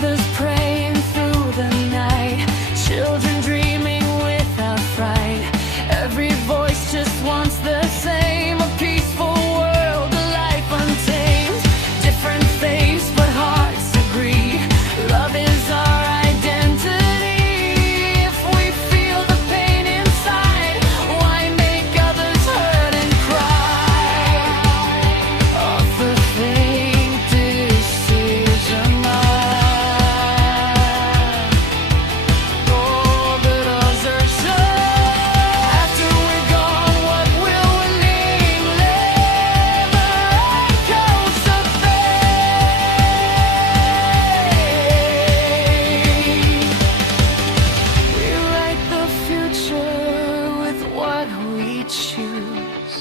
mothers praying through the night, children dreaming without fright. Every voice just wants the same, a peaceful world, a life untamed. Different faiths but hearts agree, love is our identity. If we feel the pain inside, why make others hurt and cry? Author, think decision mine. Oh, but assertion. After we're gone, what will we leave? Liberate codes of fate. We write the future with what we choose.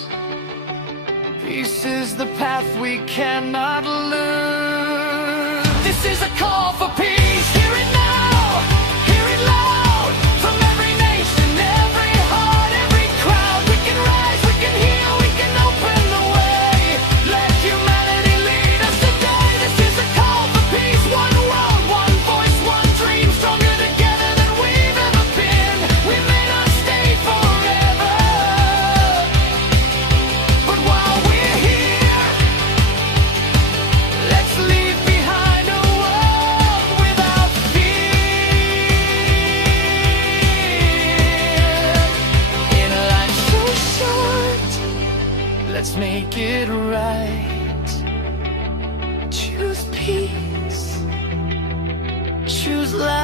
Peace is the path we cannot lose. This is a call for peace. Hear it now, hear it loud. From every nation, every heart, every crowd. We can rise, we can heal, we can open the way. Let humanity lead us today. This is a call for peace. One world, one voice, one dream. Stronger together than we've ever been. We may not stay forever, but while we're here, let's leave behind a world without fear. In a life so short, let's make it right. Choose peace, choose life.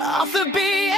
Author, be